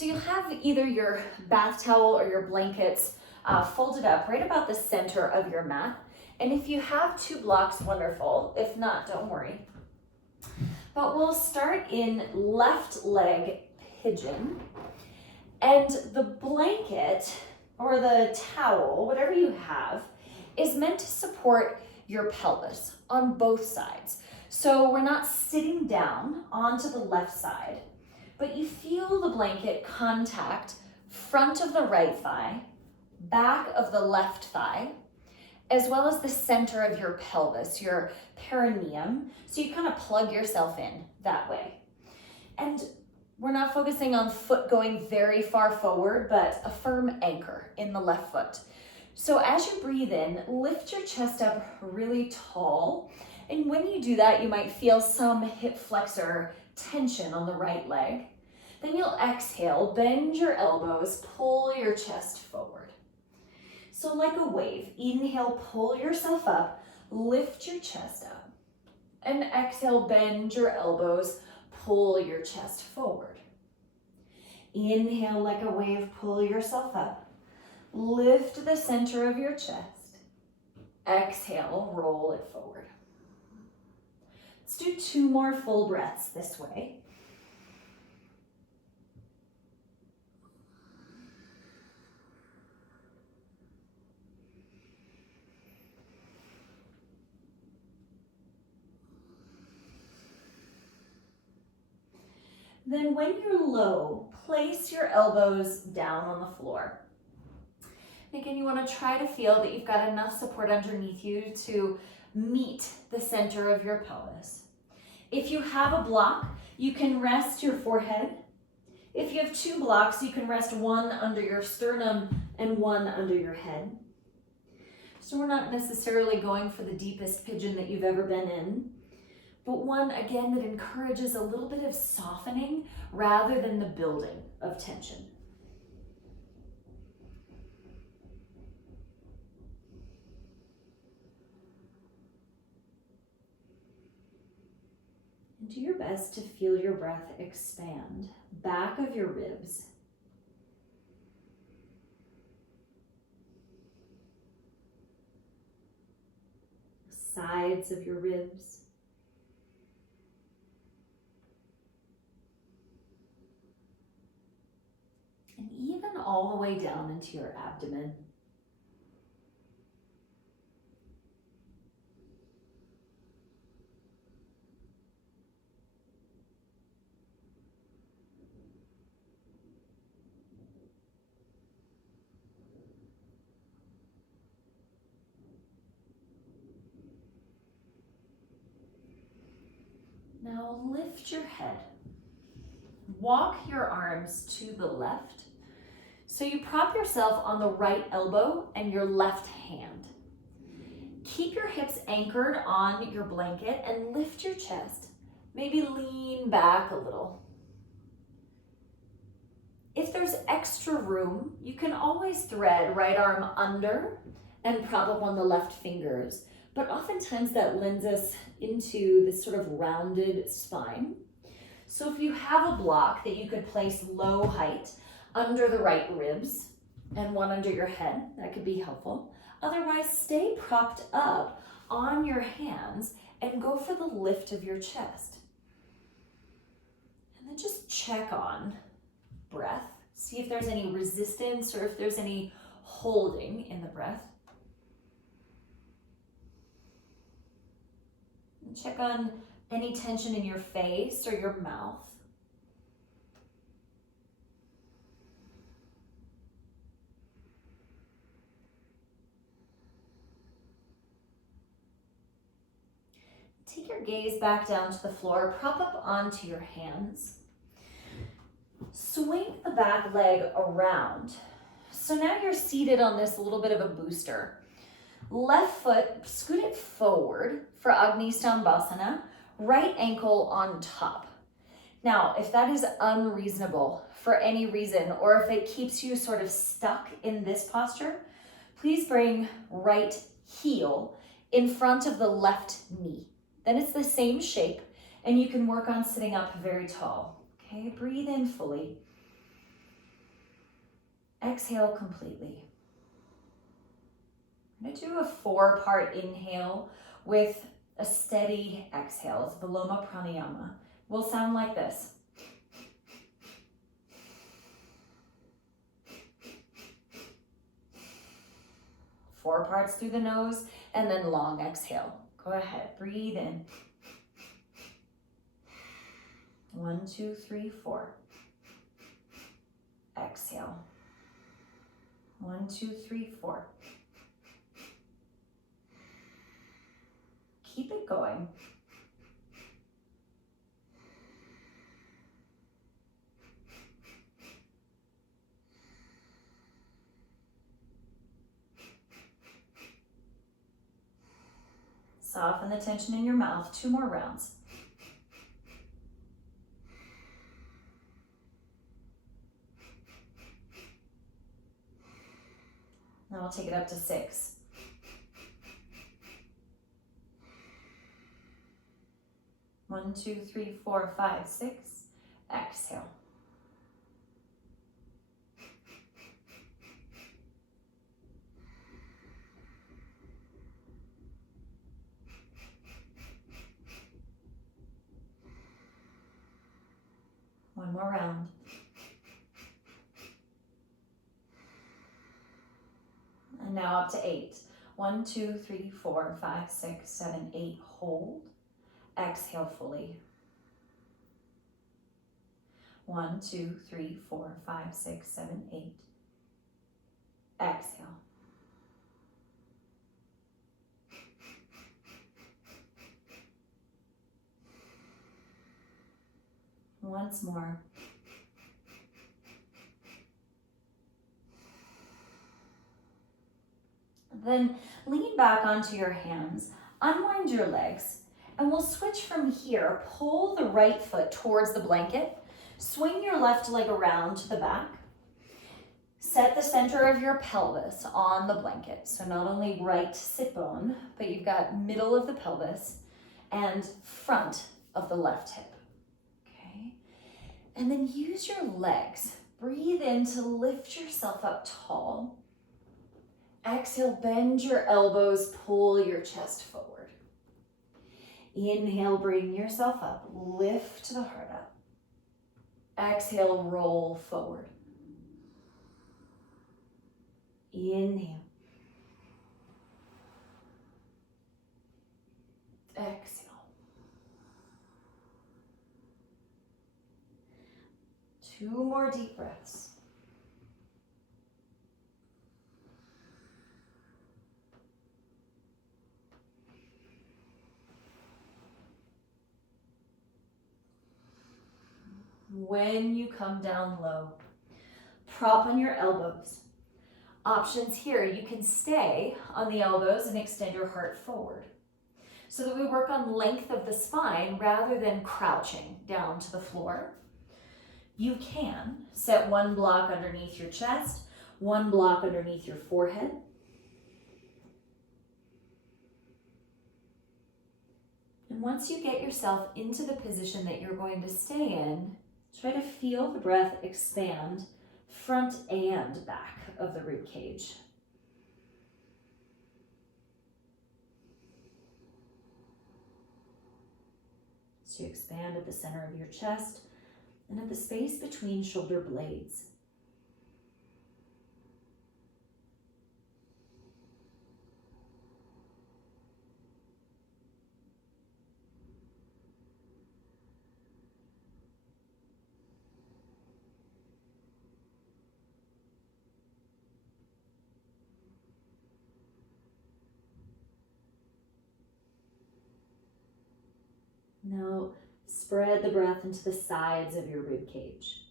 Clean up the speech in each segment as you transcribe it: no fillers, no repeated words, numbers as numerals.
So you'll have either your bath towel or your blankets folded up right about the center of your mat. And if you have 2 blocks, wonderful. If not, don't worry. But we'll start in left leg pigeon. And the blanket or the towel, whatever you have, is meant to support your pelvis on both sides. So we're not sitting down onto the left side, but you feel the blanket contact front of the right thigh, back of the left thigh, as well as the center of your pelvis, your perineum. So you kind of plug yourself in that way. And we're not focusing on foot going very far forward, but a firm anchor in the left foot. So as you breathe in, lift your chest up really tall. And when you do that, you might feel some hip flexor tension on the right leg. Then you'll exhale, bend your elbows, pull your chest forward. So like a wave, inhale, pull yourself up, lift your chest up. And exhale, bend your elbows, pull your chest forward. Inhale like a wave, pull yourself up. Lift the center of your chest. Exhale, roll it forward. Let's do 2 more full breaths this way. Then when you're low, place your elbows down on the floor. And again, you want to try to feel that you've got enough support underneath you to meet the center of your pelvis. If you have a block, you can rest your forehead. If you have 2 blocks, you can rest one under your sternum and one under your head. So we're not necessarily going for the deepest pigeon that you've ever been in, but one, again, that encourages a little bit of softening rather than the building of tension. And do your best to feel your breath expand, back of your ribs. Sides of your ribs. And even all the way down into your abdomen. Now lift your head. Walk your arms to the left. So you prop yourself on the right elbow and your left hand. Keep your hips anchored on your blanket and lift your chest. Maybe lean back a little. If there's extra room, you can always thread right arm under and prop up on the left fingers. But oftentimes that lends us into this sort of rounded spine. So if you have a block that you could place low height under the right ribs and one under your head, that could be helpful. Otherwise, stay propped up on your hands and go for the lift of your chest. And then just check on breath. See if there's any resistance or if there's any holding in the breath. And check on any tension in your face or your mouth. Take your gaze back down to the floor, prop up onto your hands. Swing the back leg around. So now you're seated on this little bit of a booster. Left foot, scoot it forward for Agni Stambhasana, right ankle on top. Now, if that is unreasonable for any reason, or if it keeps you sort of stuck in this posture, please bring right heel in front of the left knee. Then it's the same shape, and you can work on sitting up very tall. Okay, breathe in fully. Exhale completely. I'm going to do a 4-part inhale with a steady exhale. It's Viloma Pranayama. Will sound like this. Four parts through the nose and then long exhale. Go ahead, breathe in. 1, 2, 3, 4. Exhale. 1, 2, 3, 4. Keep it going. Soften the tension in your mouth. 2 more rounds. Now we'll take it up to 6. One, 2, 3, 4, 5, 6. Exhale. One more round. And now up to 8. 1, 2, 3, 4, 5, 6, 7, 8. Hold. Exhale fully. 1, 2, 3, 4, 5, 6, 7, 8. Exhale. Once more. Then lean back onto your hands, unwind your legs, and we'll switch from here. Pull the right foot towards the blanket, swing your left leg around to the back. Set the center of your pelvis on the blanket. So not only right sit bone, but you've got middle of the pelvis and front of the left hip. Okay. And then use your legs. Breathe in to lift yourself up tall. Exhale, bend your elbows, pull your chest forward. Inhale, bring yourself up, lift the heart up. Exhale, roll forward. Inhale. Exhale. 2 more deep breaths. When you come down low, prop on your elbows. Options here, you can stay on the elbows and extend your heart forward so that we work on length of the spine rather than crouching down to the floor. You can set 1 block underneath your chest, 1 block underneath your forehead. And once you get yourself into the position that you're going to stay in, try to feel the breath expand front and back of the rib cage. So you expand at the center of your chest and at the space between shoulder blades. Now spread the breath into the sides of your rib cage.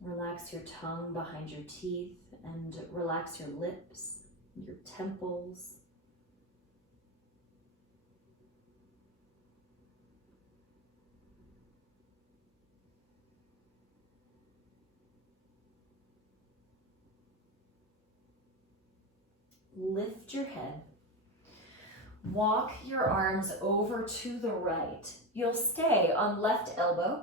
Relax your tongue behind your teeth and relax your lips, your temples. Lift your head Walk your arms over to the right. You'll stay on left elbow.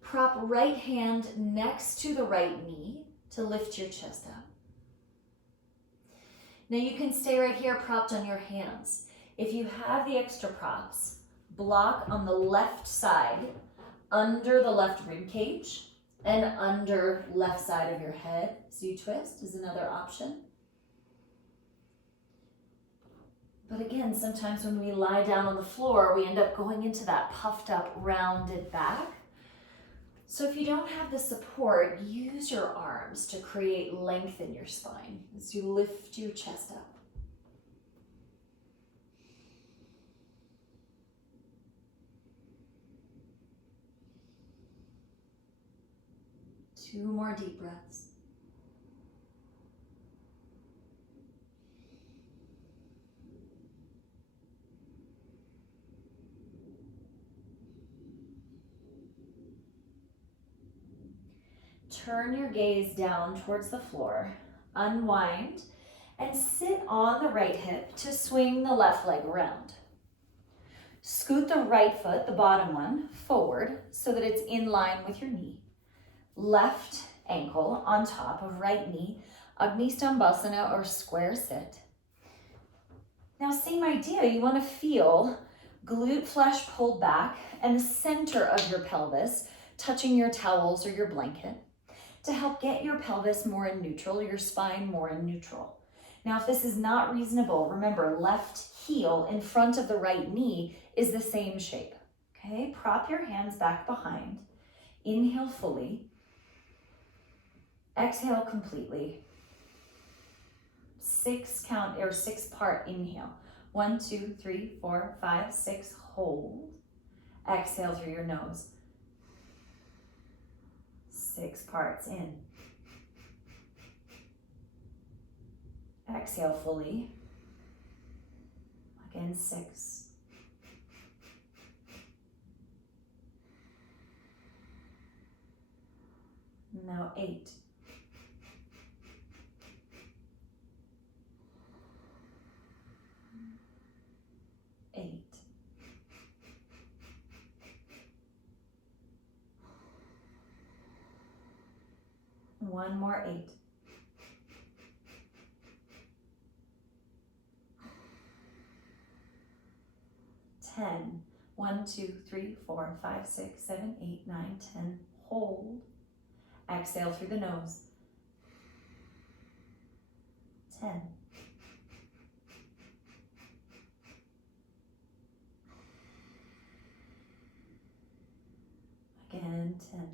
Prop right hand next to the right knee to lift your chest up. Now you can stay right here propped on your hands. If you have the extra props, block on the left side, under the left rib cage, and under left side of your head. So you twist is another option. But again, sometimes when we lie down on the floor, we end up going into that puffed up, rounded back. So if you don't have the support, use your arms to create length in your spine as you lift your chest up. Two more deep breaths. Turn your gaze down towards the floor, unwind, and sit on the right hip to swing the left leg around. Scoot the right foot, the bottom one, forward so that it's in line with your knee. Left ankle on top of right knee, Agni Stambhasana or square sit. Now same idea, you want to feel glute flesh pulled back and the center of your pelvis touching your towels or your blanket, to help get your pelvis more in neutral, your spine more in neutral. Now, if this is not reasonable, remember left heel in front of the right knee is the same shape, okay? Prop your hands back behind. Inhale fully. Exhale completely. 6 count or 6 part inhale. 1, 2, 3, 4, 5, 6, hold. Exhale through your nose. 6 parts in. Exhale fully. Again, 6. Now 8. One more 8. 10. 1, 2, 3, 4, 5, 6, 7, 8, 9, 10. Hold. Exhale through the nose. 10. Again, 10.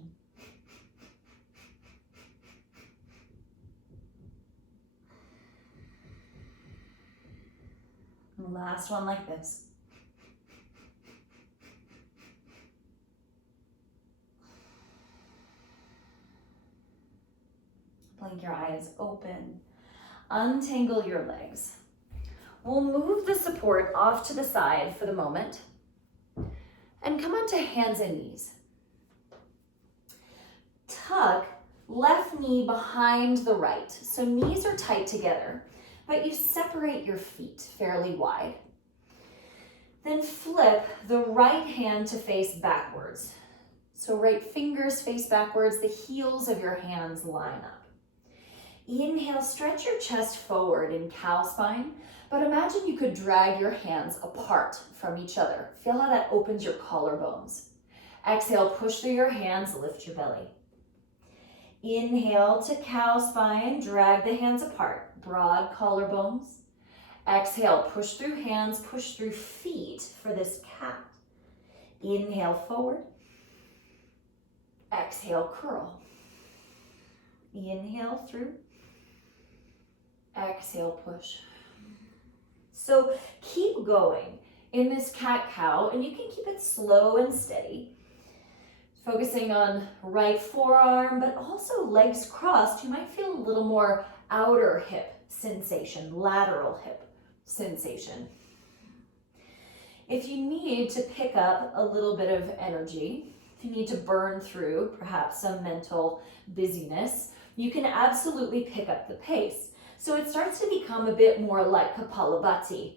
Last one like this. Blink your eyes open. Untangle your legs. We'll move the support off to the side for the moment and come onto hands and knees. Tuck left knee behind the right. So knees are tight together, but you separate your feet fairly wide. Then flip the right hand to face backwards. So right fingers face backwards, the heels of your hands line up. Inhale, stretch your chest forward in cow spine, but imagine you could drag your hands apart from each other. Feel how that opens your collarbones. Exhale, push through your hands, lift your belly. Inhale to cow spine, drag the hands apart, broad collarbones. Exhale, push through hands, push through feet for this cat. Inhale forward. Exhale, curl. Inhale through. Exhale, push. So keep going in this cat-cow, and you can keep it slow and steady. Focusing on right forearm, but also legs crossed. You might feel a little more outer hip sensation, lateral hip sensation. If you need to pick up a little bit of energy, if you need to burn through perhaps some mental busyness, you can absolutely pick up the pace. So it starts to become a bit more like Kapalabhati.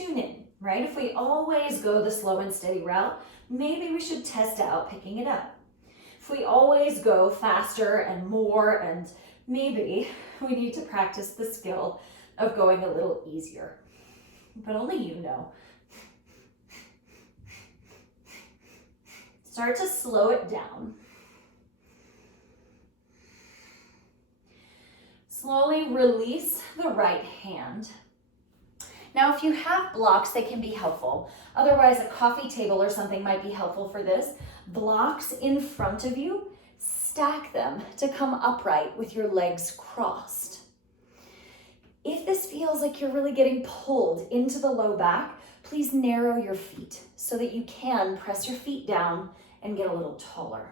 tune in, right? If we always go the slow and steady route, maybe we should test out picking it up. If we always go faster and more, and maybe we need to practice the skill of going a little easier. But only you know. Start to slow it down. Slowly release the right hand. Now, if you have blocks, they can be helpful. Otherwise, a coffee table or something might be helpful for this. Blocks in front of you, stack them to come upright with your legs crossed. If this feels like you're really getting pulled into the low back, please narrow your feet so that you can press your feet down and get a little taller.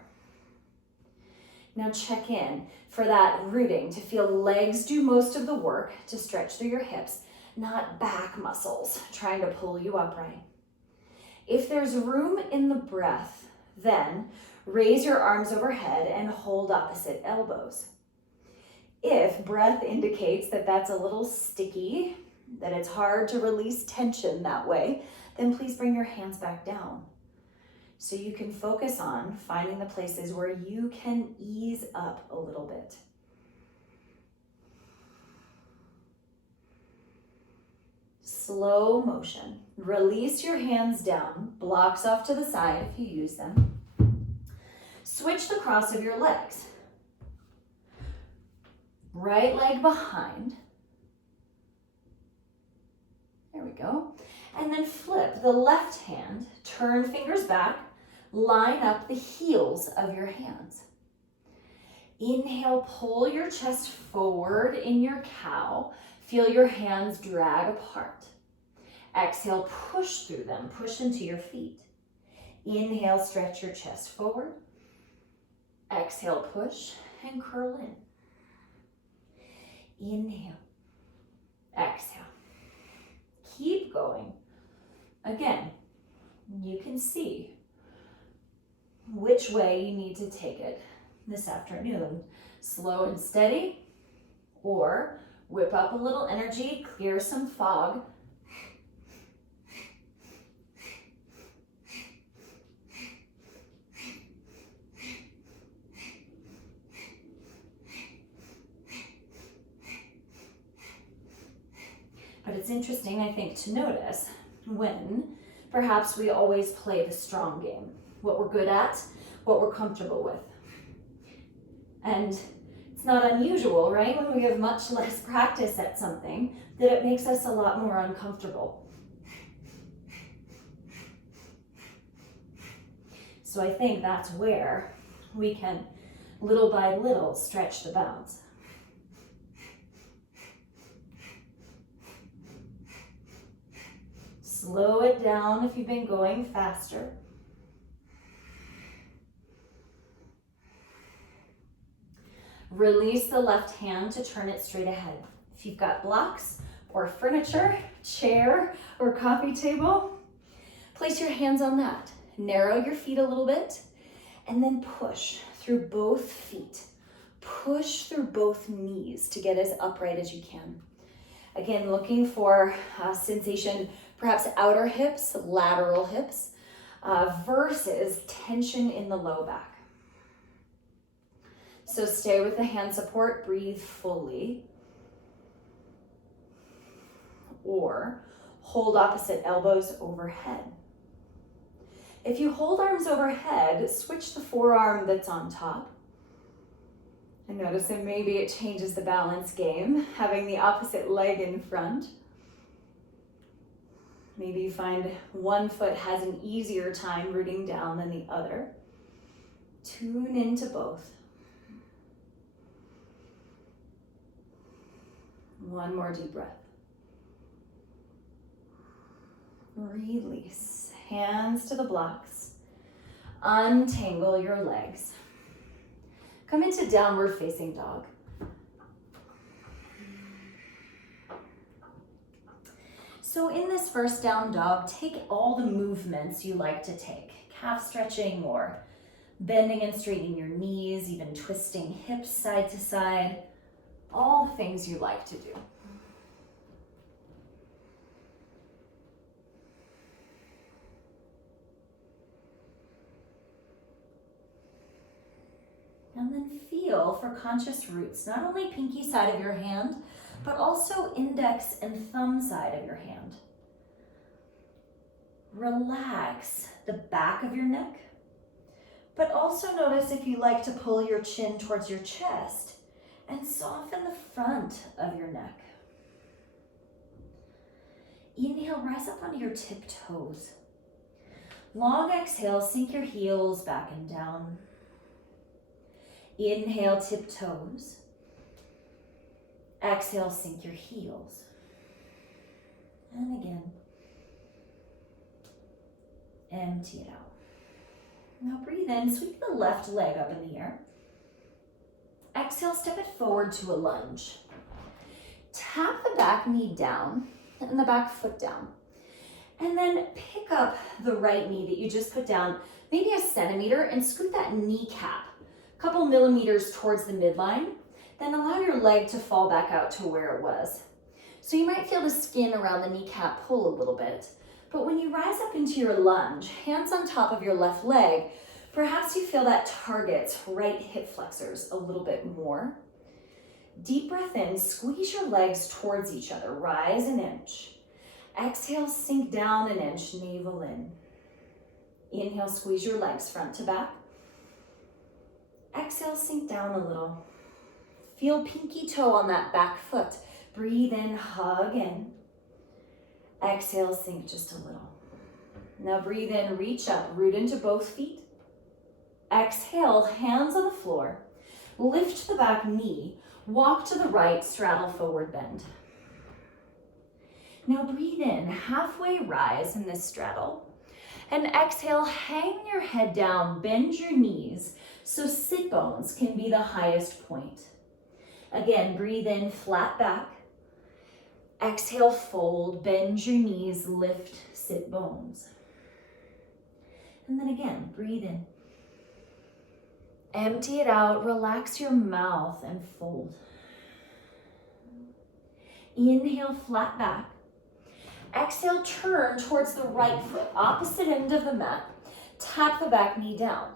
Now check in for that rooting to feel legs do most of the work to stretch through your hips, not back muscles trying to pull you upright. If there's room in the breath, then raise your arms overhead and hold opposite elbows. If breath indicates that that's a little sticky, that it's hard to release tension that way, then please bring your hands back down so you can focus on finding the places where you can ease up a little bit. Slow motion. Release your hands down, blocks off to the side if you use them. Switch the cross of your legs. Right leg behind. There we go. And then flip the left hand, turn fingers back, line up the heels of your hands. Inhale, pull your chest forward in your cow. Feel your hands drag apart. Exhale, push through them, push into your feet. Inhale, stretch your chest forward. Exhale, push and curl in. Inhale, exhale. Keep going. Again, you can see which way you need to take it this afternoon. Slow and steady, or whip up a little energy, clear some fog. But it's interesting, I think, to notice when perhaps we always play the strong game, what we're good at, what we're comfortable with. And it's not unusual, right, when we have much less practice at something, that it makes us a lot more uncomfortable. So I think that's where we can, little by little, stretch the bounds. Slow it down if you've been going faster. Release the left hand to turn it straight ahead. If you've got blocks or furniture, chair or coffee table, place your hands on that. Narrow your feet a little bit and then push through both feet. Push through both knees to get as upright as you can. Again, looking for sensation, perhaps outer hips, lateral hips, versus tension in the low back. So stay with the hand support, breathe fully. Or hold opposite elbows overhead. If you hold arms overhead, switch the forearm that's on top. And notice that maybe it changes the balance game, having the opposite leg in front. Maybe you find one foot has an easier time rooting down than the other. Tune into both. One more deep breath. Release. Hands to the blocks. Untangle your legs. Come into downward facing dog. So in this first down dog, take all the movements you like to take. Calf stretching or bending and straightening your knees, even twisting hips side to side. All the things you like to do. And then feel for conscious roots, not only pinky side of your hand, but also index and thumb side of your hand. Relax the back of your neck, but also notice if you like to pull your chin towards your chest and soften the front of your neck. Inhale, rise up onto your tiptoes. Long exhale, sink your heels back and down. Inhale, tiptoes. Exhale, sink your heels. And again. Empty it out. Now breathe in, sweep the left leg up in the air. Exhale, step it forward to a lunge. Tap the back knee down and the back foot down. And then pick up the right knee that you just put down, maybe a centimeter, and scoot that kneecap a couple millimeters towards the midline. Then allow your leg to fall back out to where it was. So you might feel the skin around the kneecap pull a little bit. But when you rise up into your lunge, hands on top of your left leg, perhaps you feel that targets right hip flexors a little bit more. Deep breath in, squeeze your legs towards each other, rise an inch. Exhale, sink down an inch, navel in. Inhale, squeeze your legs front to back. Exhale, sink down a little. Feel pinky toe on that back foot. Breathe in, hug in. Exhale, sink just a little. Now breathe in, reach up, root into both feet. Exhale, hands on the floor. Lift the back knee. Walk to the right, straddle forward bend. Now breathe in, halfway rise in this straddle. And exhale, hang your head down, bend your knees so sit bones can be the highest point. Again, breathe in, flat back. Exhale, fold, bend your knees, lift, sit bones. And then again, breathe in. Empty it out, relax your mouth and fold. Inhale, flat back. Exhale, turn towards the right foot, opposite end of the mat. Tap the back knee down.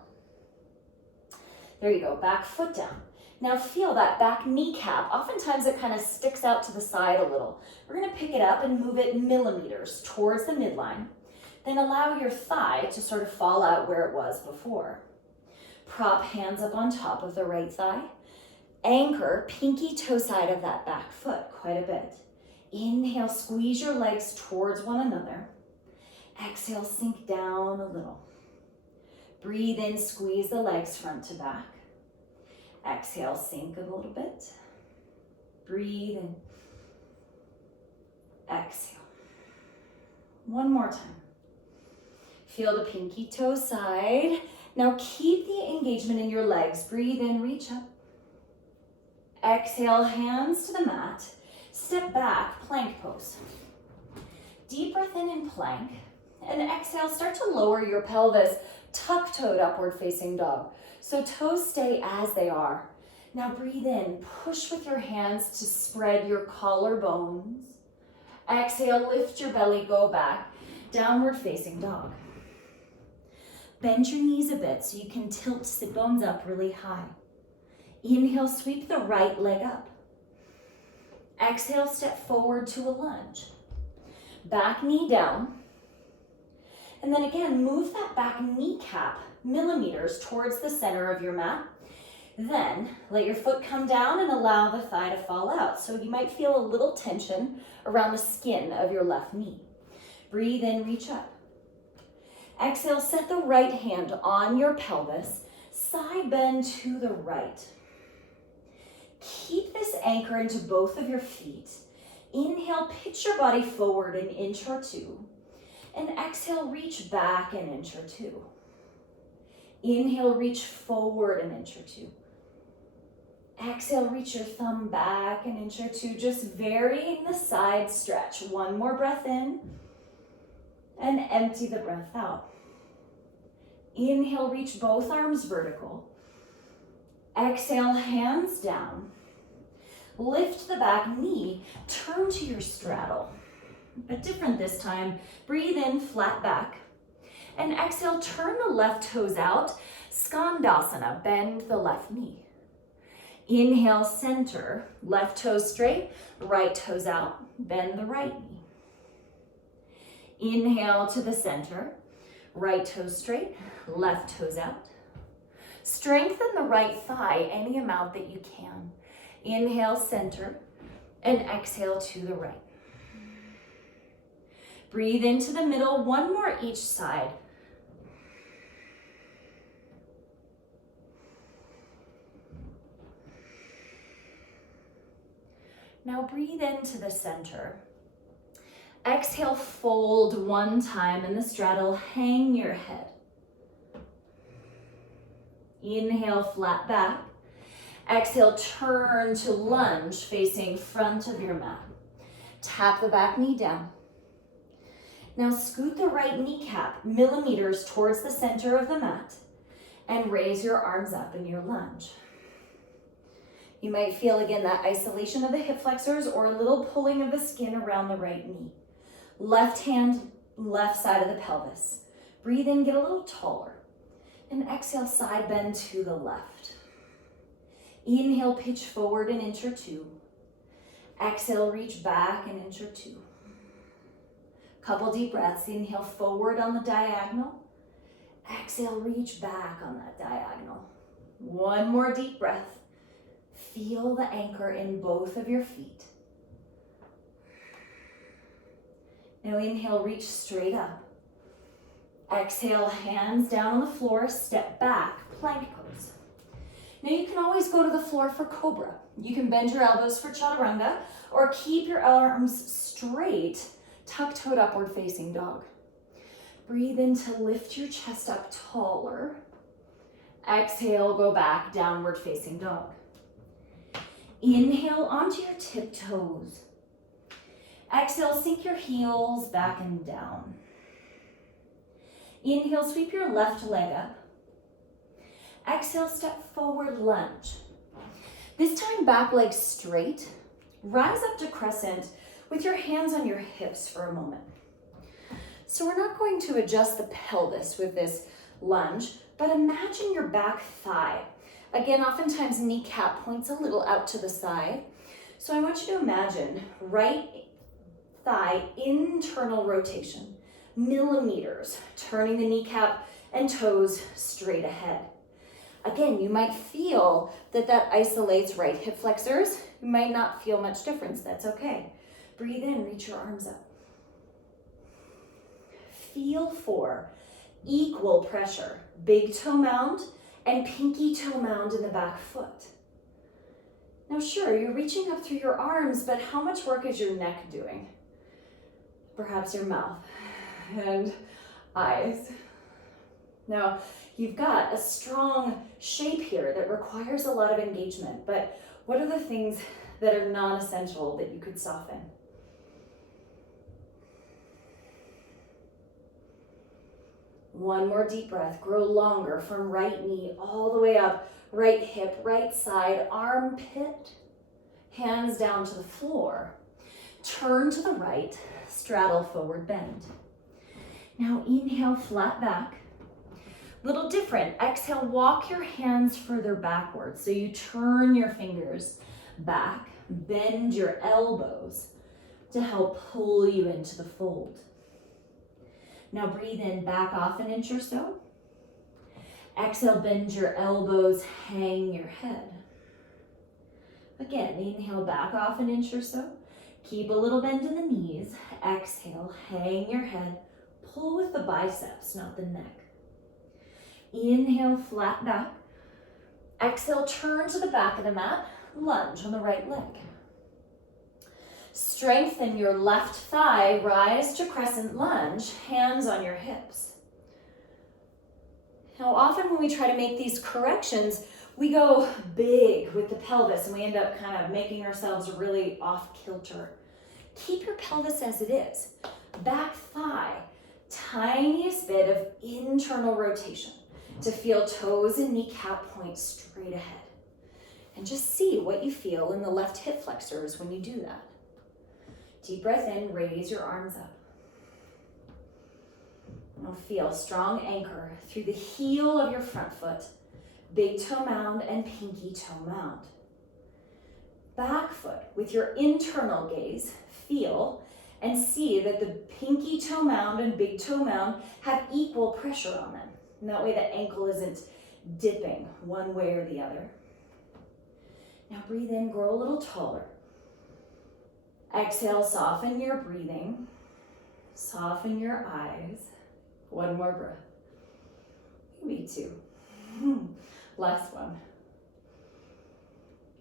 There you go, back foot down. Now feel that back kneecap. Oftentimes it kind of sticks out to the side a little. We're gonna pick it up and move it millimeters towards the midline. Then allow your thigh to sort of fall out where it was before. Prop hands up on top of the right thigh. Anchor pinky toe side of that back foot quite a bit. Inhale, squeeze your legs towards one another. Exhale, sink down a little. Breathe in, squeeze the legs front to back. Exhale, sink a little bit. Breathe in. Exhale. One more time. Feel the pinky toe side. Now keep the engagement in your legs. Breathe in, reach up. Exhale, hands to the mat. Step back, plank pose. Deep breath in plank. And exhale, start to lower your pelvis, tuck-toed upward facing dog. So toes stay as they are. Now breathe in, push with your hands to spread your collarbones. Exhale, lift your belly, go back, downward facing dog. Bend your knees a bit so you can tilt sit bones up really high. Inhale, sweep the right leg up. Exhale, step forward to a lunge. Back knee down. And then again, move that back kneecap millimeters towards the center of your mat. Then let your foot come down and allow the thigh to fall out. So you might feel a little tension around the skin of your left knee. Breathe in, reach up. Exhale, set the right hand on your pelvis, side bend to the right. Keep this anchor into both of your feet. Inhale, pitch your body forward an inch or two. And exhale, reach back an inch or two. Inhale, reach forward an inch or two. Exhale, reach your thumb back an inch or two, just varying the side stretch. One more breath in and empty the breath out. Inhale, reach both arms vertical. Exhale, hands down. Lift the back knee, turn to your straddle. But different this time. Breathe in, flat back. And exhale, turn the left toes out. Skandasana, bend the left knee. Inhale, center, left toes straight, right toes out, bend the right knee. Inhale to the center, right toes straight, left toes out. Strengthen the right thigh any amount that you can. Inhale, center, and exhale to the right. Breathe into the middle, one more each side. Now breathe into the center. Exhale, fold one time in the straddle, hang your head. Inhale, flat back. Exhale, turn to lunge facing front of your mat. Tap the back knee down. Now scoot the right kneecap millimeters towards the center of the mat and raise your arms up in your lunge. You might feel again that isolation of the hip flexors or a little pulling of the skin around the right knee. Left hand, left side of the pelvis. Breathe in, get a little taller. And exhale, side bend to the left. Inhale, pitch forward an inch or two. Exhale, reach back an inch or two. Couple deep breaths. Inhale, forward on the diagonal. Exhale, reach back on that diagonal. One more deep breath. Feel the anchor in both of your feet. Now inhale, reach straight up. Exhale, hands down on the floor, step back, plank pose. Now you can always go to the floor for cobra. You can bend your elbows for chaturanga or keep your arms straight, tuck-toed upward facing dog. Breathe in to lift your chest up taller. Exhale, go back, downward facing dog. Inhale onto your tiptoes. Exhale, sink your heels back and down. Inhale, sweep your left leg up. Exhale, step forward, lunge. This time, back leg straight. Rise up to crescent with your hands on your hips for a moment. So we're not going to adjust the pelvis with this lunge, but imagine your back thigh. Again, oftentimes kneecap points a little out to the side. So I want you to imagine right thigh internal rotation, millimeters, turning the kneecap and toes straight ahead. Again, you might feel that isolates right hip flexors. You might not feel much difference. That's okay. Breathe in, reach your arms up. Feel for equal pressure, big toe mound and pinky toe mound in the back foot. Now sure, you're reaching up through your arms, but how much work is your neck doing? Perhaps your mouth and eyes. Now, you've got a strong shape here that requires a lot of engagement, but what are the things that are non-essential that you could soften? One more deep breath, grow longer from right knee all the way up, right hip, right side, armpit, hands down to the floor. Turn to the right, straddle forward bend. Now inhale, flat back. Little different, exhale, walk your hands further backwards. So you turn your fingers back, bend your elbows to help pull you into the fold. Now breathe in, back off an inch or so. Exhale, bend your elbows, hang your head. Again, inhale, back off an inch or so. Keep a little bend in the knees. Exhale, hang your head. Pull with the biceps, not the neck. Inhale, flat back. Exhale, turn to the back of the mat. Lunge on the right leg. Strengthen your left thigh, rise to crescent lunge, hands on your hips. Now, often when we try to make these corrections, we go big with the pelvis and we end up kind of making ourselves really off kilter. Keep your pelvis as it is. Back thigh, tiniest bit of internal rotation to feel toes and kneecap point straight ahead. And just see what you feel in the left hip flexors when you do that. Deep breath in, raise your arms up. Now feel strong anchor through the heel of your front foot, big toe mound and pinky toe mound. Back foot with your internal gaze, feel and see that the pinky toe mound and big toe mound have equal pressure on them. And that way the ankle isn't dipping one way or the other. Now breathe in, grow a little taller. Exhale, soften your breathing. Soften your eyes. One more breath. Maybe two. Last one.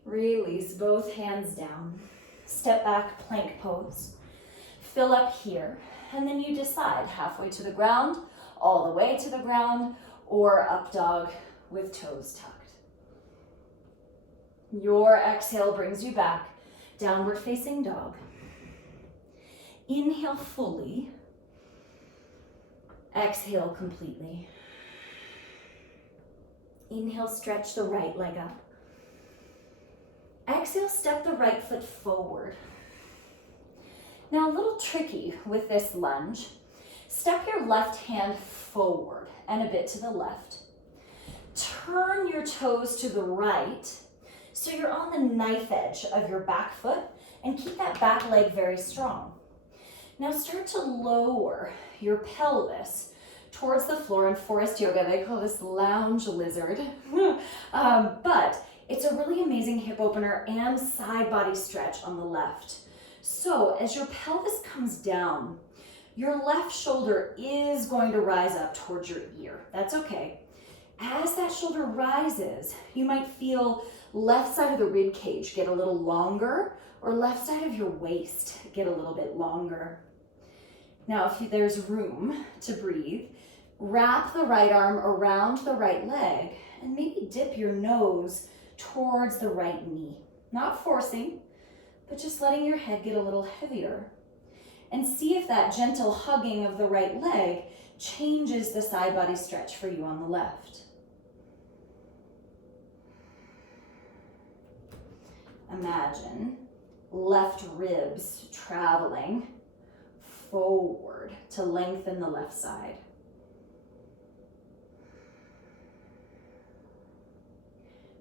Release both hands down. Step back, plank pose. Fill up here, and then you decide halfway to the ground, all the way to the ground, or up dog with toes tucked. Your exhale brings you back, downward facing dog. Inhale fully. Exhale completely. Inhale, stretch the right leg up. Exhale, step the right foot forward. Now a little tricky with this lunge. Step your left hand forward and a bit to the left. Turn your toes to the right so you're on the knife edge of your back foot and keep that back leg very strong. Now start to lower your pelvis towards the floor. In forest yoga, they call this lounge lizard. But it's a really amazing hip opener and side body stretch on the left. So as your pelvis comes down, your left shoulder is going to rise up towards your ear. That's okay. As that shoulder rises, you might feel left side of the rib cage get a little longer, or left side of your waist get a little bit longer. Now, if there's room to breathe, wrap the right arm around the right leg and maybe dip your nose towards the right knee. Not forcing, but just letting your head get a little heavier. And see if that gentle hugging of the right leg changes the side body stretch for you on the left. Imagine left ribs traveling forward to lengthen the left side.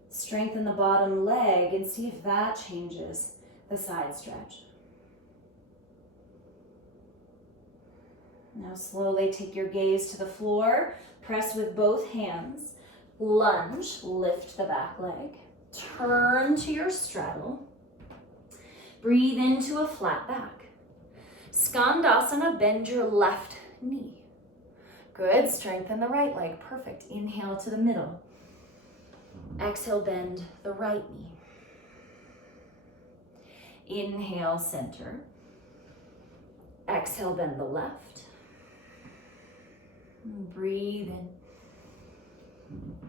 Strengthen the bottom leg and see if that changes the side stretch. Now slowly take your gaze to the floor, press with both hands, lunge, lift the back leg, turn to your straddle, breathe into a flat back. Skandasana, bend your left knee. Good, strengthen the right leg, perfect. Inhale to the middle. Exhale, bend the right knee. Inhale, center. Exhale, bend the left. Breathe in.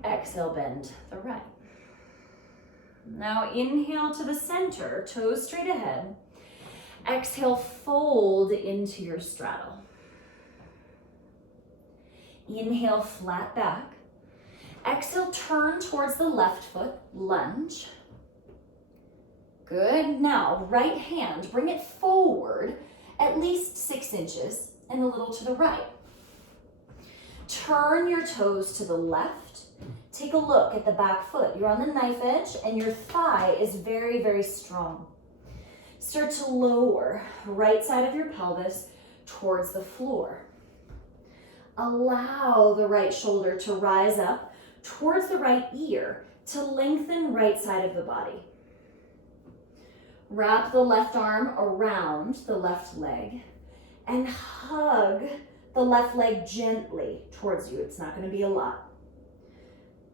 Exhale, bend the right. Now inhale to the center, toes straight ahead. Exhale, fold into your straddle. Inhale, flat back. Exhale, turn towards the left foot, lunge. Good. Now, right hand, bring it forward at least 6 inches and a little to the right. Turn your toes to the left. Take a look at the back foot. You're on the knife edge and your thigh is very, very strong. Start to lower right side of your pelvis towards the floor. Allow the right shoulder to rise up towards the right ear to lengthen right side of the body. Wrap the left arm around the left leg and hug the left leg gently towards you. It's not going to be a lot.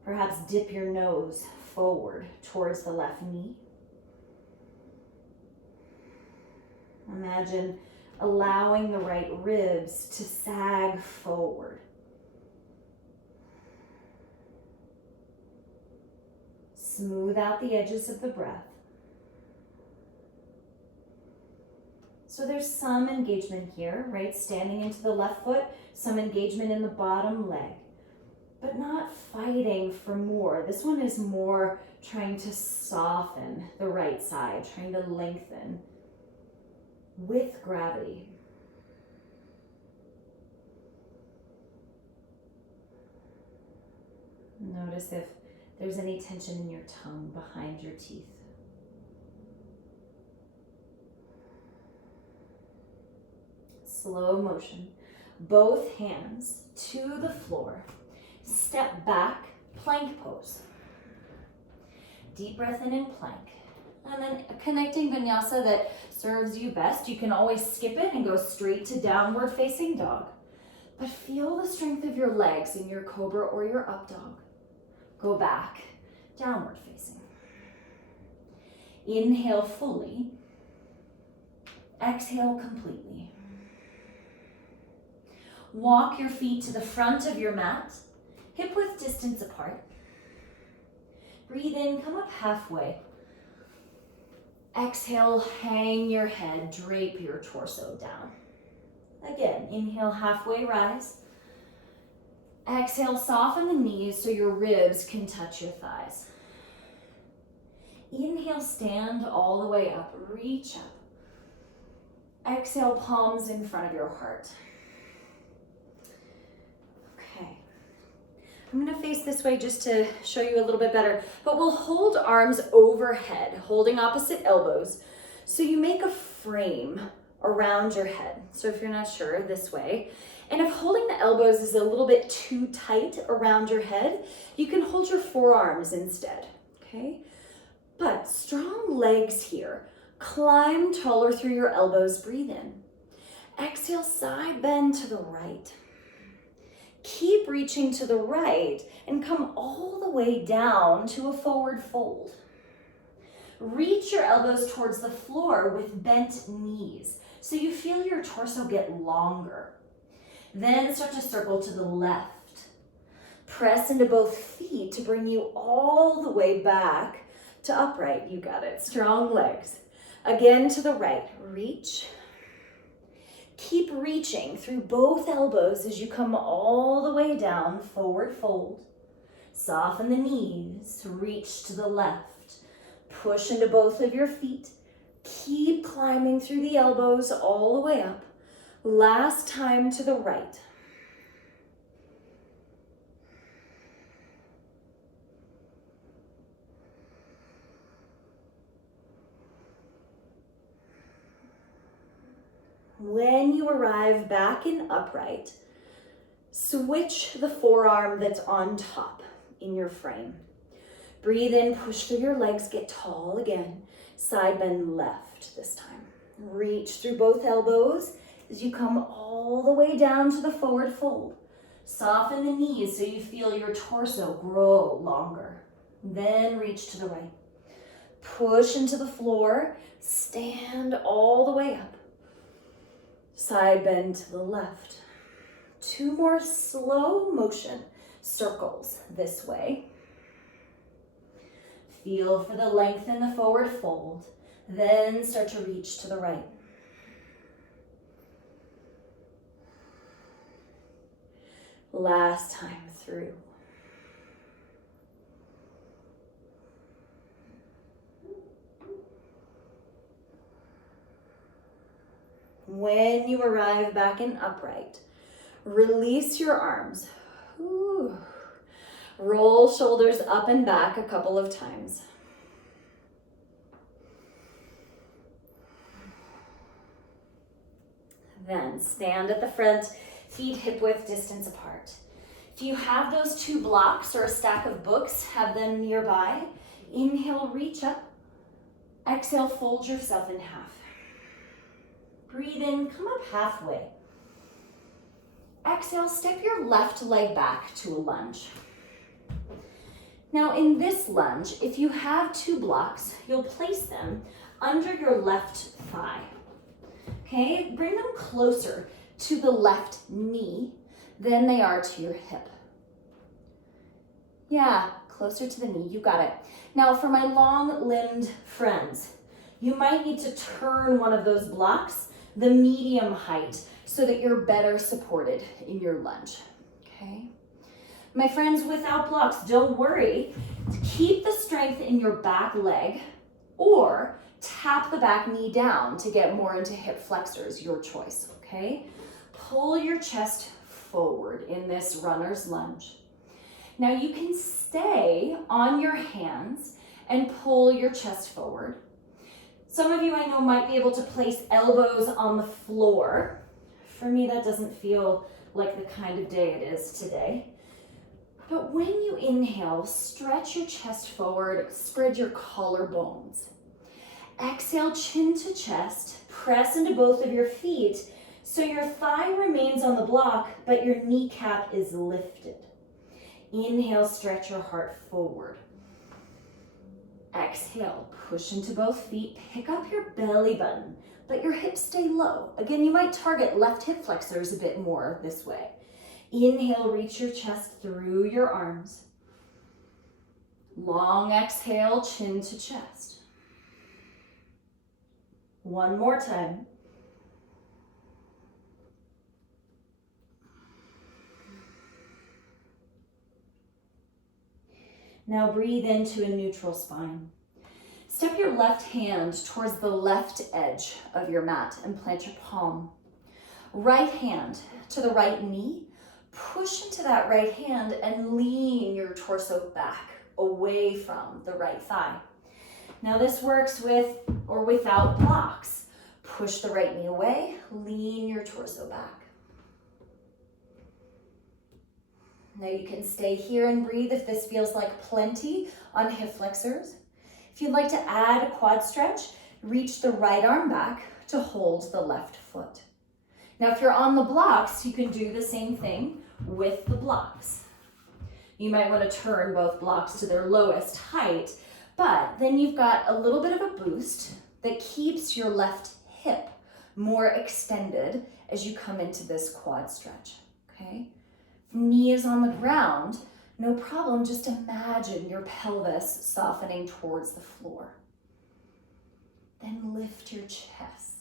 Perhaps dip your nose forward towards the left knee. Imagine allowing the right ribs to sag forward. Smooth out the edges of the breath. So there's some engagement here, right? Standing into the left foot, some engagement in the bottom leg, but not fighting for more. This one is more trying to soften the right side, trying to lengthen with gravity. Notice if there's any tension in your tongue behind your teeth. Slow motion. Both hands to the floor. Step back, plank pose. Deep breath in plank. And then connecting vinyasa that serves you best. You can always skip it and go straight to downward facing dog. But feel the strength of your legs in your cobra or your up dog. Go back, downward facing. Inhale fully. Exhale completely. Walk your feet to the front of your mat, hip width distance apart. Breathe in, come up halfway. Exhale, hang your head, drape your torso down. Again, inhale, halfway rise. Exhale, soften the knees so your ribs can touch your thighs. Inhale, stand all the way up, reach up. Exhale, palms in front of your heart. Okay. I'm gonna face this way just to show you a little bit better, but we'll hold arms overhead, holding opposite elbows. So you make a frame around your head. So if you're not sure, this way. And if holding the elbows is a little bit too tight around your head, you can hold your forearms instead, okay? But strong legs here. Climb taller through your elbows, breathe in. Exhale, side bend to the right. Keep reaching to the right and come all the way down to a forward fold. Reach your elbows towards the floor with bent knees so you feel your torso get longer. Then start to circle to the left. Press into both feet to bring you all the way back to upright. You got it. Strong legs. Again to the right. Reach. Keep reaching through both elbows as you come all the way down, forward fold. Soften the knees, reach to the left. Push into both of your feet. Keep climbing through the elbows all the way up. Last time to the right. When you arrive back in upright, switch the forearm that's on top in your frame. Breathe in, push through your legs, get tall again. Side bend left this time. Reach through both elbows as you come all the way down to the forward fold. Soften the knees so you feel your torso grow longer. Then reach to the right. Push into the floor, stand all the way up. Side bend to the left. 2 more slow motion circles this way. Feel for the length in the forward fold. Then start to reach to the right. Last time through. When you arrive back in upright, release your arms. Ooh. Roll shoulders up and back a couple of times. Then stand at the front, feet hip width distance apart. If you have those 2 blocks or a stack of books, have them nearby. Inhale, reach up. Exhale, fold yourself in half. Breathe in, come up halfway. Exhale, step your left leg back to a lunge. Now in this lunge, if you have 2 blocks, you'll place them under your left thigh. Okay, bring them closer to the left knee than they are to your hip. Yeah, closer to the knee, you got it. Now for my long-limbed friends, you might need to turn one of those blocks the medium height so that you're better supported in your lunge, okay? My friends without blocks, don't worry. Keep the strength in your back leg or tap the back knee down to get more into hip flexors, your choice, okay? Pull your chest forward in this runner's lunge. Now you can stay on your hands and pull your chest forward. Some of you I know might be able to place elbows on the floor. For me, that doesn't feel like the kind of day it is today. But when you inhale, stretch your chest forward, spread your collarbones. Exhale, chin to chest, press into both of your feet so your thigh remains on the block, but your kneecap is lifted. Inhale, stretch your heart forward. Exhale, push into both feet, pick up your belly button, but your hips stay low. Again, you might target left hip flexors a bit more this way. Inhale, reach your chest through your arms. Long exhale, chin to chest. One more time. Now breathe into a neutral spine. Step your left hand towards the left edge of your mat and plant your palm. Right hand to the right knee. Push into that right hand and lean your torso back away from the right thigh. Now this works with or without blocks. Push the right knee away, lean your torso back. Now you can stay here and breathe if this feels like plenty on hip flexors. If you'd like to add a quad stretch, reach the right arm back to hold the left foot. Now if you're on the blocks, you can do the same thing with the blocks. You might want to turn both blocks to their lowest height, but then you've got a little bit of a boost that keeps your left hip more extended as you come into this quad stretch, okay? Knee is on the ground, no problem, just imagine your pelvis softening towards the floor. Then lift your chest.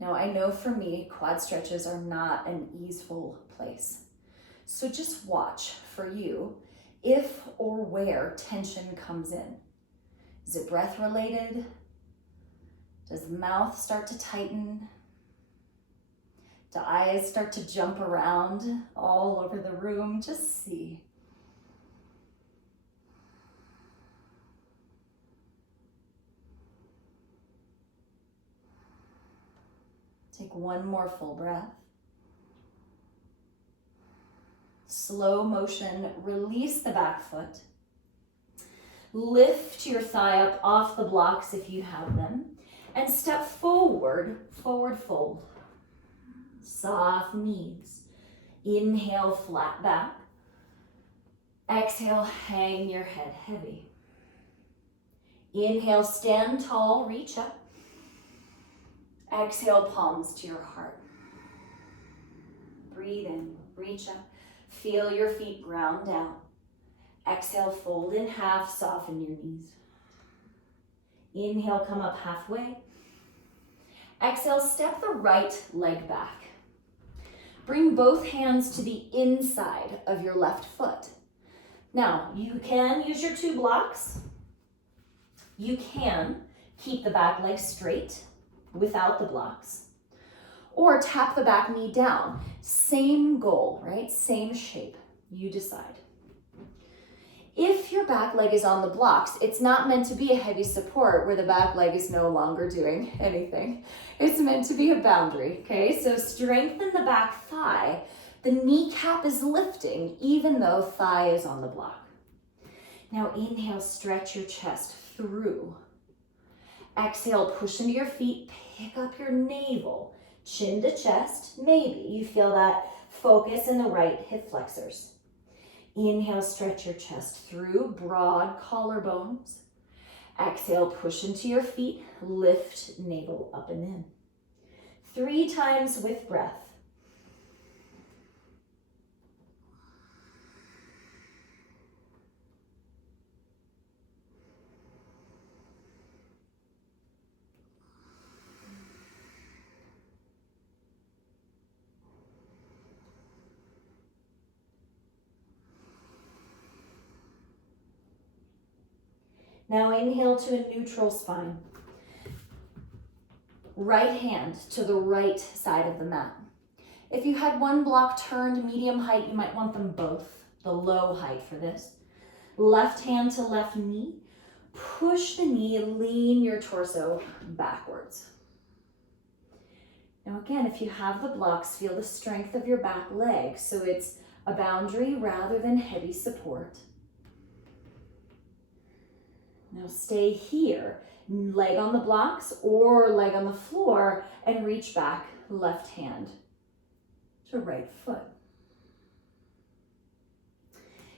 Now I know for me, quad stretches are not an easeful place. So just watch for you if or where tension comes in. Is it breath related? Does the mouth start to tighten? Do eyes start to jump around all over the room? Just see. Take one more full breath. Slow motion, release the back foot. Lift your thigh up off the blocks if you have them, and step forward, forward fold. Soft knees. Inhale, flat back. Exhale, hang your head heavy. Inhale, stand tall, reach up. Exhale, palms to your heart. Breathe in, reach up. Feel your feet ground down. Exhale, fold in half, soften your knees. Inhale, come up halfway. Exhale, step the right leg back. Bring both hands to the inside of your left foot. Now, you can use your two blocks. You can keep the back leg straight without the blocks, or tap the back knee down. Same goal, right? Same shape. You decide. If your back leg is on the blocks, it's not meant to be a heavy support where the back leg is no longer doing anything. It's meant to be a boundary, okay? So strengthen the back thigh. The kneecap is lifting even though thigh is on the block. Now inhale, stretch your chest through. Exhale, push into your feet, pick up your navel, chin to chest. Maybe you feel that focus in the right hip flexors. Inhale, stretch your chest through, broad collarbones. Exhale, push into your feet, lift navel up and in. 3 times with breath. Now inhale to a neutral spine. Right hand to the right side of the mat. If you had one block turned medium height, you might want them both, the low height for this. Left hand to left knee. Push the knee, lean your torso backwards. Now again, if you have the blocks, feel the strength of your back leg. So it's a boundary rather than heavy support. Now stay here, leg on the blocks or leg on the floor, and reach back, left hand to right foot.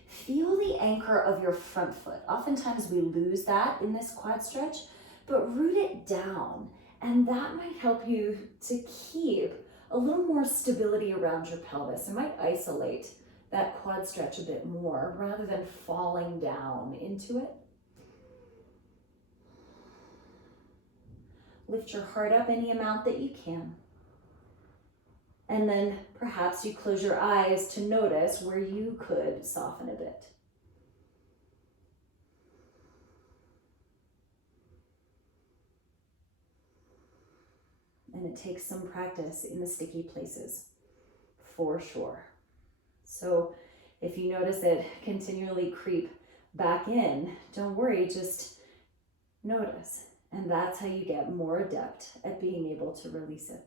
Feel the anchor of your front foot. Oftentimes we lose that in this quad stretch, but root it down, and that might help you to keep a little more stability around your pelvis. It might isolate that quad stretch a bit more rather than falling down into it. Lift your heart up any amount that you can. And then perhaps you close your eyes to notice where you could soften a bit. And it takes some practice in the sticky places, for sure. So if you notice it continually creep back in, don't worry, just notice. And that's how you get more adept at being able to release it.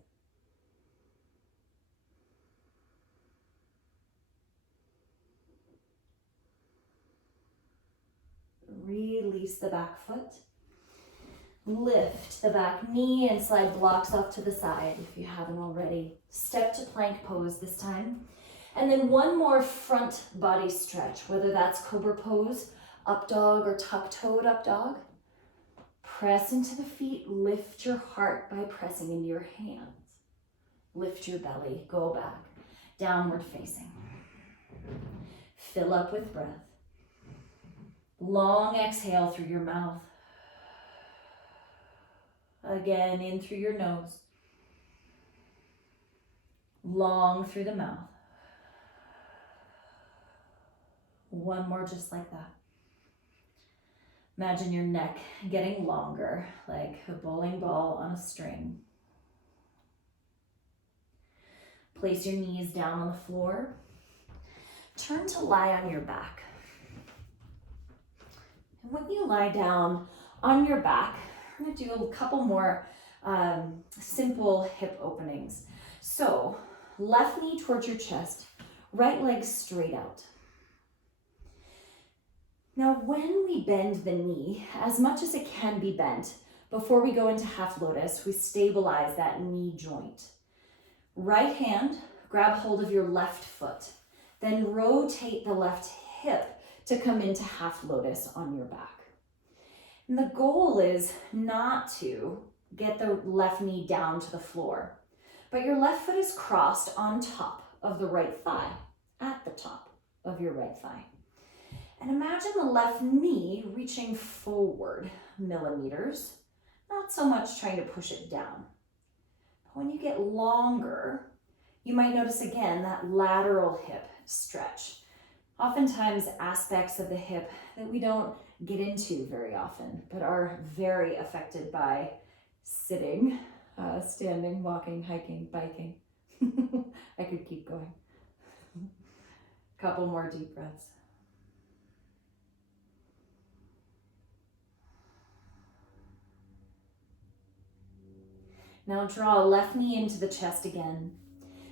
Release the back foot. Lift the back knee and slide blocks off to the side if you haven't already. Step to plank pose this time. And then one more front body stretch, whether that's cobra pose, up dog, or tuck-toed up dog. Press into the feet, lift your heart by pressing into your hands. Lift your belly, go back, downward facing. Fill up with breath. Long exhale through your mouth. Again, in through your nose. Long through the mouth. One more just like that. Imagine your neck getting longer, like a bowling ball on a string. Place your knees down on the floor. Turn to lie on your back. And when you lie down on your back, we're going to do a couple more simple hip openings. So left knee towards your chest, right leg straight out. Now when we bend the knee, as much as it can be bent, before we go into half lotus, we stabilize that knee joint. Right hand, grab hold of your left foot, then rotate the left hip to come into half lotus on your back. And the goal is not to get the left knee down to the floor, but your left foot is crossed on top of the right thigh, at the top of your right thigh. And imagine the left knee reaching forward millimeters, not so much trying to push it down. But when you get longer, you might notice again that lateral hip stretch. Oftentimes aspects of the hip that we don't get into very often, but are very affected by sitting, standing, walking, hiking, biking. I could keep going. Couple more deep breaths. Now draw a left knee into the chest again.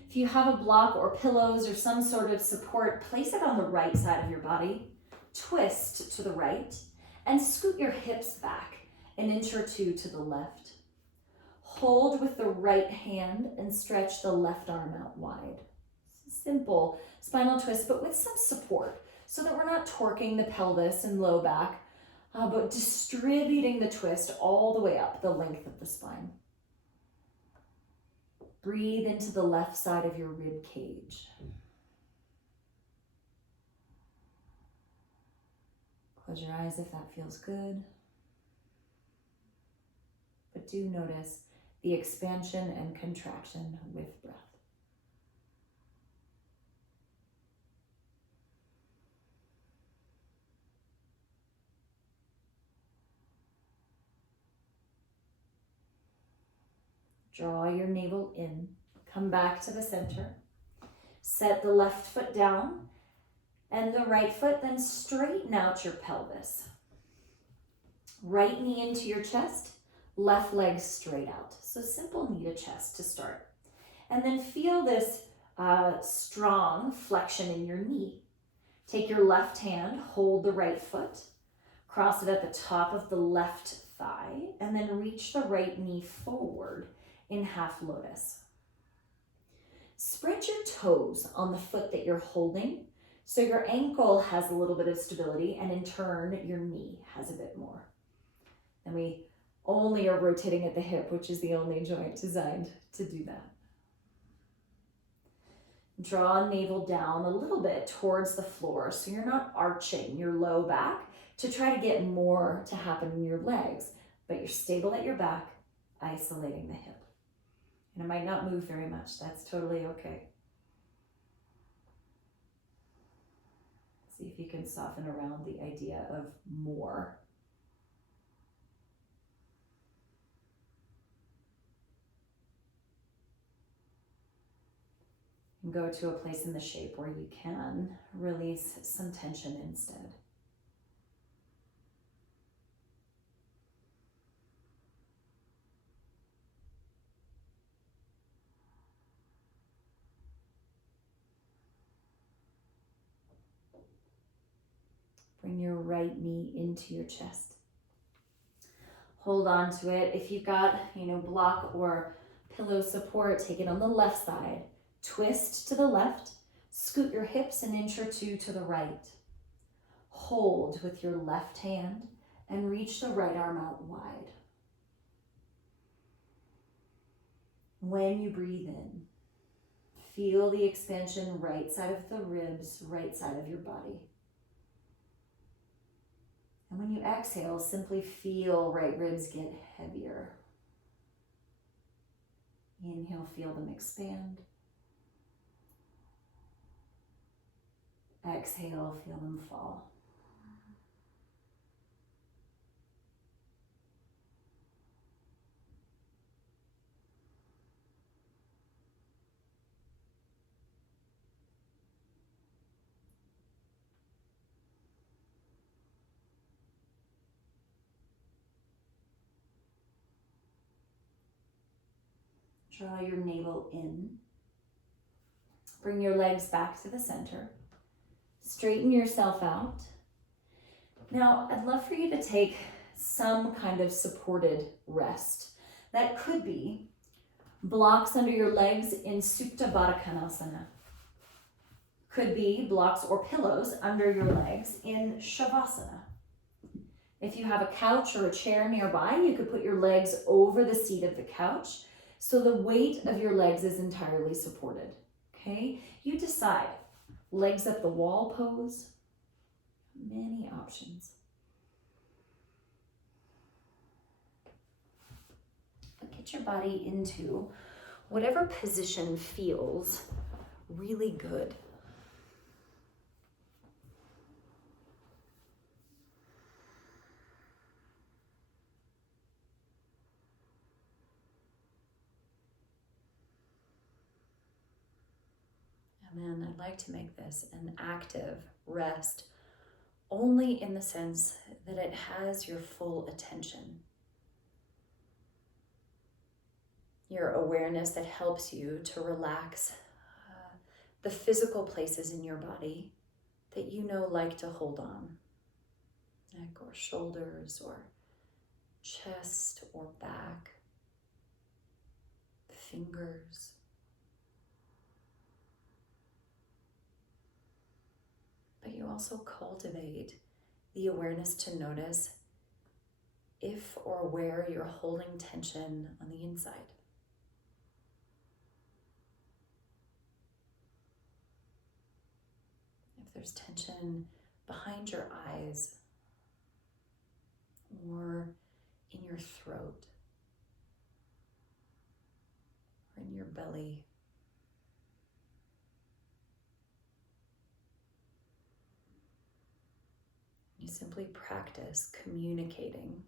If you have a block or pillows or some sort of support, place it on the right side of your body. Twist to the right and scoot your hips back an inch or two to the left. Hold with the right hand and stretch the left arm out wide. Simple spinal twist, but with some support so that we're not torquing the pelvis and low back, but distributing the twist all the way up the length of the spine. Breathe into the left side of your rib cage. Close your eyes if that feels good. But do notice the expansion and contraction with breath. Draw your navel in, Come back to the center. Set the left foot down and the right foot, then straighten out your pelvis. Right knee into your chest, left leg straight out. So simple knee to chest to start. And then feel this strong flexion in your knee. Take your left hand, hold the right foot, cross it at the top of the left thigh, and then reach the right knee forward in half lotus. Spread your toes on the foot that you're holding so your ankle has a little bit of stability, and in turn, your knee has a bit more. And we only are rotating at the hip, which is the only joint designed to do that. Draw navel down a little bit towards the floor so you're not arching your low back to try to get more to happen in your legs, but you're stable at your back, isolating the hip. And it might not move very much. That's totally okay. See if you can soften around the idea of more. And go to a place in the shape where you can release some tension instead. Bring your right knee into your chest. Hold on to it. If you've got, block or pillow support, take it on the left side. Twist to the left. Scoot your hips an inch or two to the right. Hold with your left hand and reach the right arm out wide. When you breathe in, feel the expansion right side of the ribs, right side of your body. And when you exhale, simply feel right ribs get heavier. Inhale, feel them expand. Exhale, feel them fall. Draw your navel in. Bring your legs back to the center. Straighten yourself out. Now, I'd love for you to take some kind of supported rest. That could be blocks under your legs in Supta Baddha Konasana. Could be blocks or pillows under your legs in Shavasana. If you have a couch or a chair nearby, you could put your legs over the seat of the couch so the weight of your legs is entirely supported. Okay? You decide. Legs up the wall pose. Many options. But get your body into whatever position feels really good. And I'd like to make this an active rest only in the sense that it has your full attention. Your awareness that helps you to relax the physical places in your body that you know like to hold on. Neck or shoulders or chest or back, fingers. But you also cultivate the awareness to notice if or where you're holding tension on the inside. If there's tension behind your eyes or in your throat or in your belly. You simply practice communicating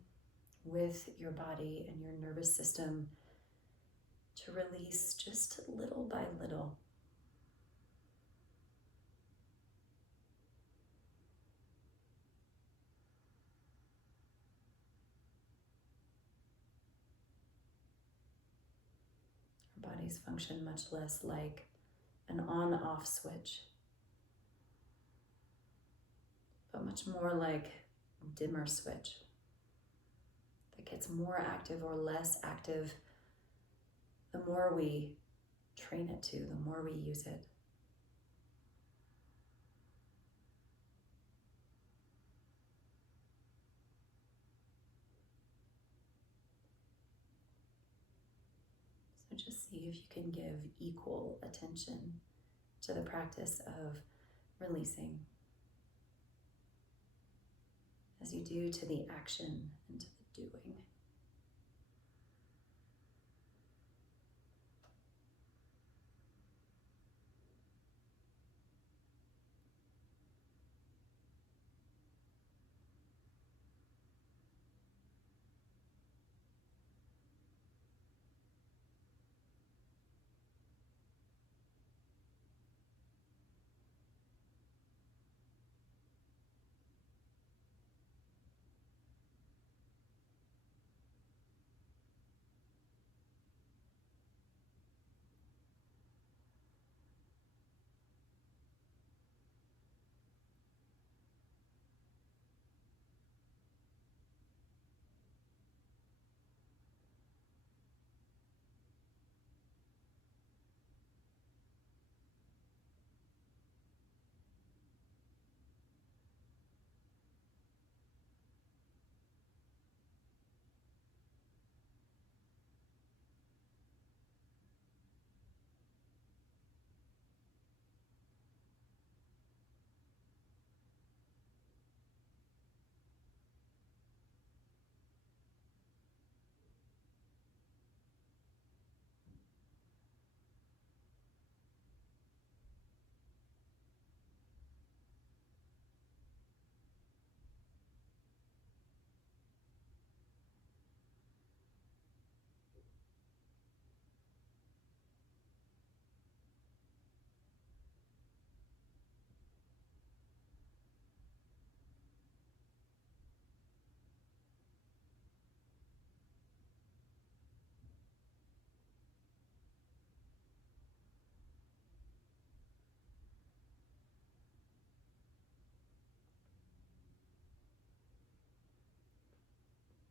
with your body and your nervous system to release just little by little. Our bodies function much less like an on-off switch, but much more like a dimmer switch that gets more active or less active the more we train it to, the more we use it. So just see if you can give equal attention to the practice of releasing as you do to the action and to the doing.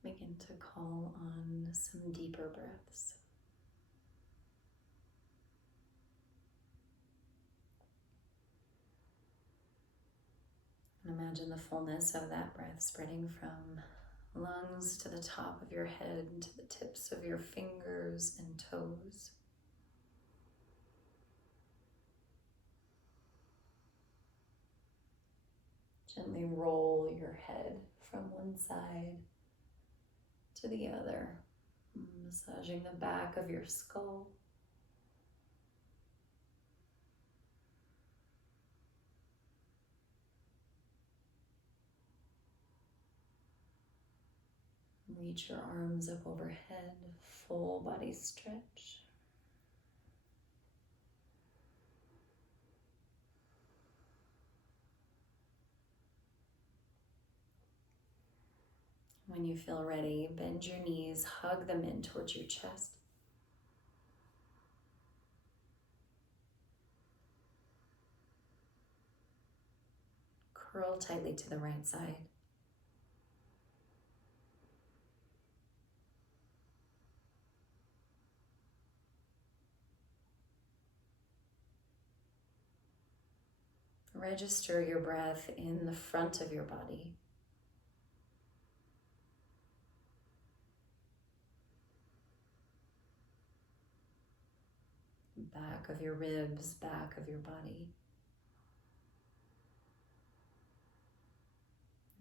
Begin to call on some deeper breaths. And imagine the fullness of that breath spreading from lungs to the top of your head, to the tips of your fingers and toes. Gently roll your head from one side to the other, massaging the back of your skull. Reach your arms up overhead, full body stretch. When you feel ready, bend your knees, hug them in towards your chest. Curl tightly to the right side. Register your breath in the front of your body. Back of your ribs, back of your body.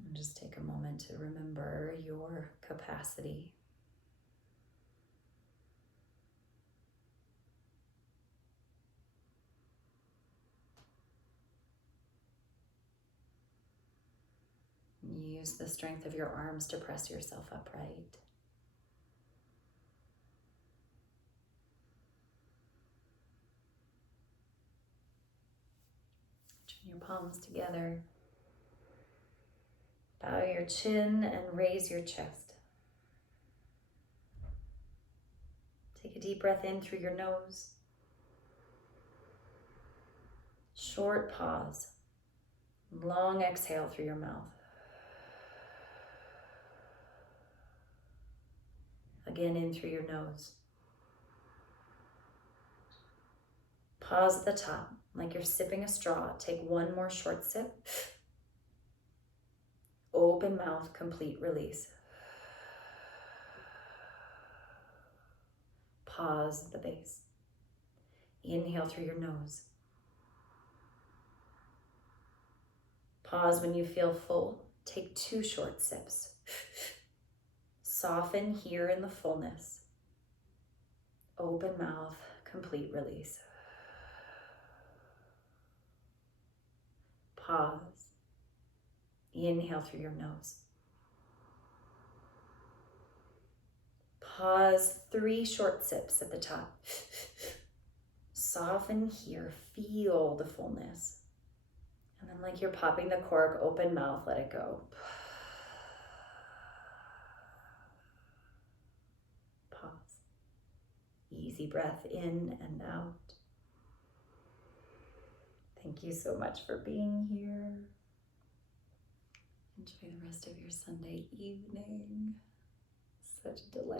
And just take a moment to remember your capacity. Use the strength of your arms to press yourself upright. palms together. Bow your chin and raise your chest. Take a deep breath in through your nose. Short pause. Long exhale through your mouth. Again, in through your nose. Pause at the top, like you're sipping a straw. Take one more short sip. Open mouth, complete release. Pause at the base. Inhale through your nose. Pause when you feel full. Take 2 short sips. Soften here in the fullness. Open mouth, complete release. Pause. Inhale through your nose. Pause, 3 short sips at the top. Soften here, feel the fullness. And then like you're popping the cork, open mouth, let it go. Pause. Easy breath in and out. Thank you so much for being here. Enjoy the rest of your Sunday evening. Such a delight.